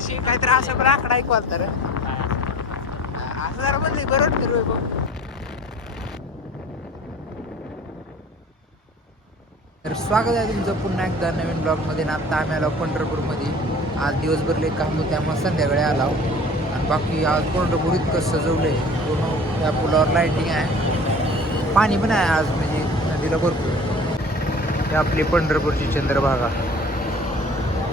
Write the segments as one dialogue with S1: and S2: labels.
S1: दिवशी काहीतरी असं पण आकडा ऐकवाल तर. असं जरा म्हणले बरं वाटतं बघ. तर स्वागत आहे तुमचं पुन्हा एकदा नवीन ब्लॉगमध्ये ना आता आम्ही आलो पंढरपूरमध्ये. आज दिवसभर लई काम होते आम्हाला संध्याकाळी आलो आणि बाकी आज पंढरपूर इतकं सजवलं आहे पूर्ण त्या पुलावर लाईटिंग आहे. पाणी पण आहे आज म्हणजे नदीला भरपूर. हे आपली पंढरपूरची चंद्रभागा.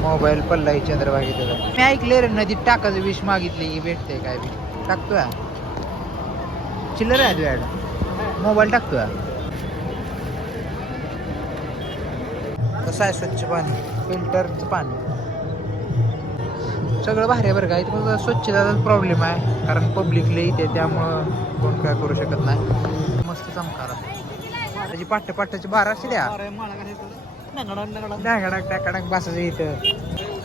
S1: मोबाईल पडला चंद्रभागी त्याचा. मी ऐकले रे नदीत टाकायचं विष मागितली की भेटते काय बी. टाकतोय. चिल्लर आहे तुझ्याकडे. मोबाईल टाकतोय. कसं आहे स्वच्छ पाणी? फिल्टरचं पाणी. सगळं भारी बरं का. इथं स्वच्छताचाच प्रॉब्लेम आहे. कारण पब्लिक लई इथे त्यामुळं कोण काय करू शकत नाही. मस्त चमकार त्याची पाट्या पाट्याची बारा द्या. डाकडक डाकडक बसायचं इथं.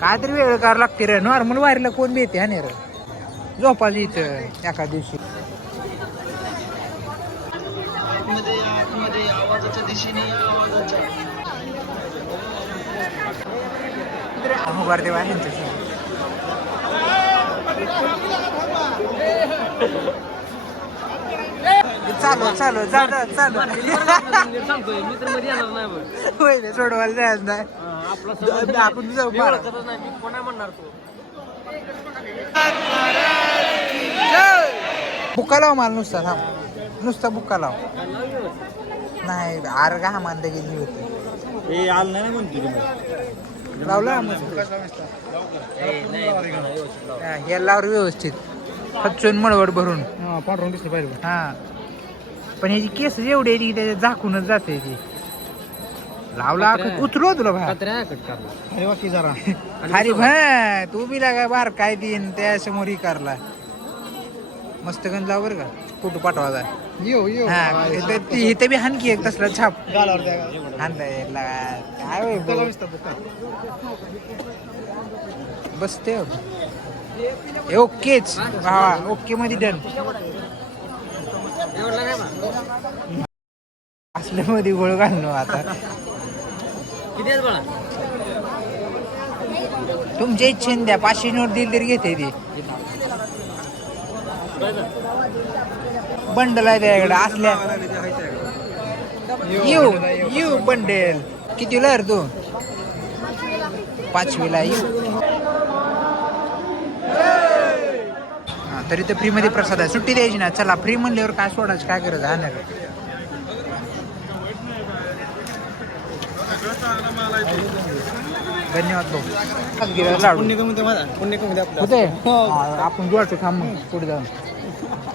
S1: काय तरी वेगळं करावं लागते रे. नॉर्मल वारीला कोण बी येते हा नाही रे? झोपायचं इथं एका दिवशी. ह्यांच्याशी. चालू चालू चालू. चालू
S2: सांगतोय मित्रमध्ये येणार नाही बघ.
S1: होय रे, सोडवायला जायचं नाही.
S2: आपला
S1: द- आपण जाऊ.
S2: नाही मी कोणा म्हणणार तू?
S1: बुक्का लाव मला नुसता थांब. नुसता बुक्का लाव. नाही आर का मानता गेली होती.
S2: हे आलं नाही म्हणतो
S1: लावला हा, हे लावर व्यवस्थित. खचून मळवड भरून.
S2: पांढरून दिसलं पाहिजे.
S1: हा. पण ह्याची केस एवढी आहे की त्याच्यात झाकूनच जाते ती. लावला
S2: कत्र्या.
S1: उतरव तुला बाहेर.
S2: कात्र्या कट करला.
S1: अरे जरा. अरे भा तू बी लागा बार काय देईन त्या समोर ही करला. मस्त गंज लाव बरं का फोटो पाठवायचा.
S2: येऊ येऊ
S1: हा इथं ती- इथं बी हानकी एक तसला छाप. हाणता येईल लागा. काय होय भाऊ? बसते हो. ओकेच हा ओके मध्ये डन. असल्या मध्ये गोळ घालणं आता.
S2: किती
S1: तुमच्या इच्छेने द्या पाचशे नोट दिली तरी घेते ती. बंडल आहे त्याकडे असल्या. येऊ येऊ बंडेल. किती लहर तू? पाचवीला येऊ तरी तर फ्री मध्ये प्रसाद आहे. सुट्टी द्यायची ना. चला फ्री म्हणल्यावर काय सोडायचं काय करायचं हा ना. रे? धन्यवाद भाऊ. होते? आपण जोडतो थांब पुढे जाऊन.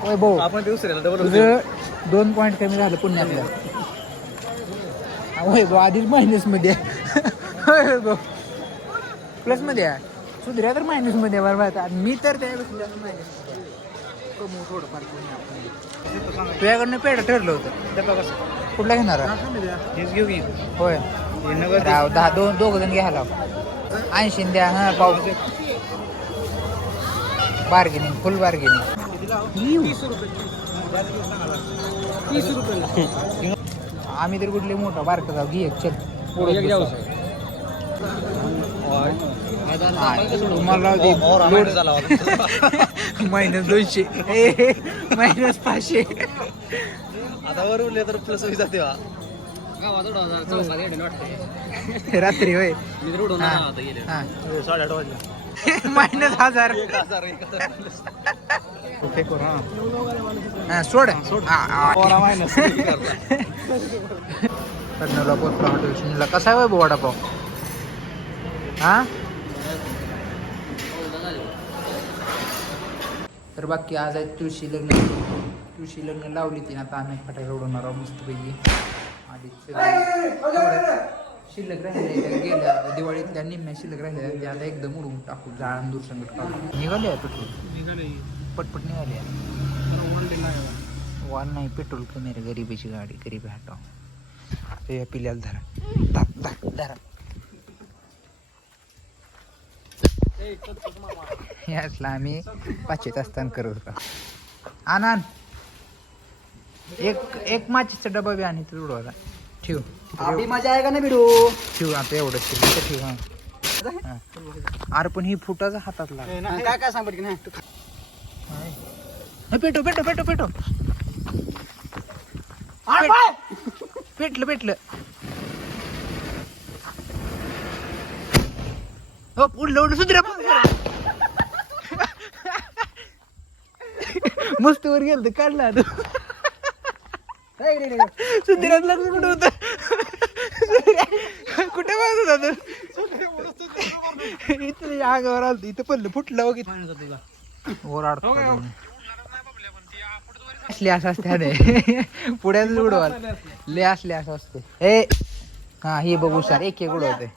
S1: होय भाऊ
S2: आपण दुसऱ्याला
S1: दोन पॉईंट कमी झालं पुण्यातलं. होय भाऊ आधीच मायनसमध्ये आहे. होय भाऊ. प्लसमध्ये आहे. सुधऱ्या तर मायनसमध्ये आहे बरं आता मी तर मध्ये आहे. कमवू थोडंफार पुण्य आपण. तुझ्याकडनं पेढ ठरलं होतं. कुठला घेणार?
S2: हेच घेऊ की.
S1: होय.
S2: हे नगर
S1: राव दहा दोन दोघ जण घ्यायला. ऐंशी द्या हा पाव बार्गेनिंग फुल बार्गेनिंग.
S2: तीस रुपये.
S1: आम्ही तर कुठले मोठा बारका जाऊ घे चल. पुढे
S2: एक जाऊ
S1: तुम्हाला मायनस दोनशे. मायनस पाचशे.
S2: आता वर उरले तर प्लस होई जाते वाटते
S1: रात्री होय. हा.
S2: आता गेले.
S1: हा.
S2: साडेआठ वाजले.
S1: मायनस हजार. ओके करू हा. सोड. हा, हा. हॉटेल सुनीला कसा आहे वडापाव? हा? तर बाकी आज आहे तुळशी लग्न. तुळशी लग्न लावली ती ना आता आम्ही फटाके उडवणार आहोत मस्तपैकी. आणि शिल्लक राहिल्या गेल्या दिवाळीतल्या निम्म्या शिल्लक राहिल्या त्या आता एकदम उडवून टाकू. जाळण दूर संकट काढू निघाले आहे पेट्रोल? पटपट निघाले वाल नाही पेट्रोल कमी रे. गरिबीची गाडी गरीब हटाव. ते पिल्याला धरा धरा. यातला आम्ही पाचवीत असताना करत होता. आण एक एक माचीचा डबा बी आणि तुडवायला ठेव.
S2: अभी मजा आएगा ना बिडू
S1: ठेव आता एवढं ठेव. ठेव हा. हा. अरे पण ही फुटाचा हातातला
S2: काय काय सांग पटकन हा.
S1: हे पेटो पेटो पेटो पेटो! पेटलं पेटलं. हो उडलं उडलं सुधरा मस्त वर गेल तर काढला तू सुधीरात कुठं होत? कुठे बघत होता तू? इथं अंगावर आलं इथं पडलं फुटलं वगैरे
S2: पाण्याचा तुझा.
S1: ओराड असले असं असते अरे पुढ्याच उडवाल. ले असले असं असते. ए हा हे बघू सर एक एक उडवते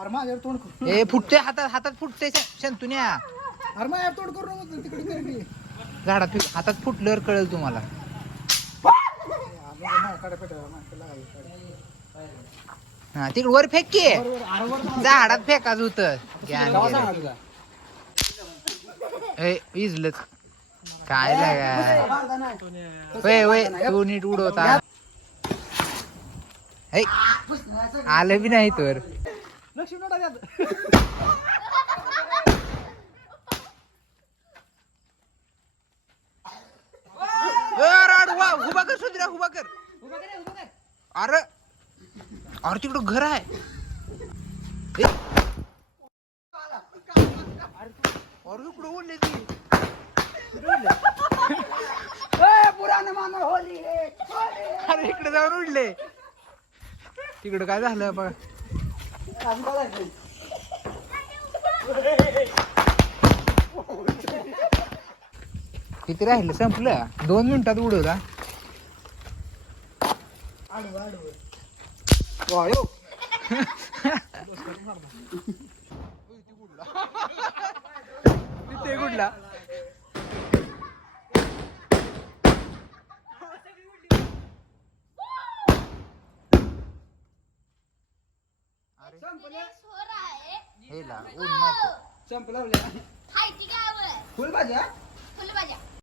S2: अरे माझ्यावर तोंड करू
S1: ए फुटते हातात हातात फुटते शंतुन्या
S2: अरे माझ्यावर तोंड करू नको तिकडे कर की.
S1: झाडात हातात फुटल्यावर कळेल तुम्हाला
S2: अरे नाही, काढा, पेटा, नाही, लागायला, काढा.
S1: हा तिकडे वर फेक की
S2: बरोबर, अरे वर जाऊ.
S1: झाडात फेकाच होत
S2: गावा सांगा तुझा.
S1: ए इजलच काय लागा
S2: मारता नाही.
S1: वय वय तू नीट उडवता आलं बी नाही तर
S2: लक्ष नका
S1: उभा कर उभा कर अरे अरे तिकडं घर आहे. अरे ओढले ती
S2: पुराणे मानव होली.
S1: अरे इकडे जाऊन उडले तिकडं काय झालं बघा. किती राहिलं? संपलं? दोन मिनिटात उडवला. ते कुठला?
S2: संपलं.
S1: हेला ऊन नाही तर.
S2: संपलं, लावलं.
S3: हाय ती काय
S2: फुल भाज्या
S3: फुलभाज्या